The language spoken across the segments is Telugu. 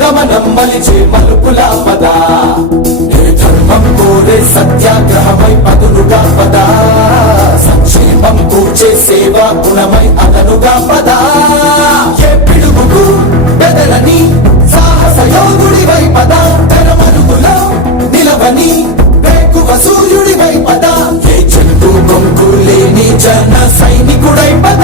గమనం మలిచే మలుపులా పద ఏ ధర్మం కోరే సత్యాగ్రహమై పదులుగా పద సంక్షేమం కూర్చే సేవా గుణమై అదనుగా పద ఏ పిడుగుకు బెదరని సాహస యోగుడివై పద తెరమరుగులో నిలవని వేకువ సూర్యుడివై పద ఏ చెట్టు కొంకు లేని జన సైనికుడై పద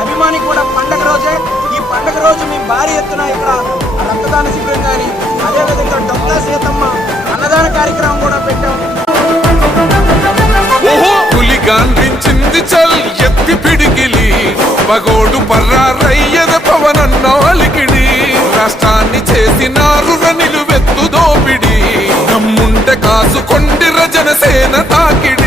అభిమానికి కూడా పండగ రోజే. ఈ పండగ రోజు మేము భారీ ఎత్తున ఇక్కడ రక్తదాన శిబిరం కానీ అదేవిధంగా డొక్కా సీతమ్మ అన్నదాన కార్యక్రమం కూడా పెట్టాం. పులిగాంధించింది చల్ ఎత్తి పిడికిలి పగోడు పర్రారయ్యద పవనన్నోలికిడి రాష్ట్రాన్ని చేసినారు నిలువెత్తు దోపిడి నమ్ముంటే కాసు కొండిర జనసేన తాకిడి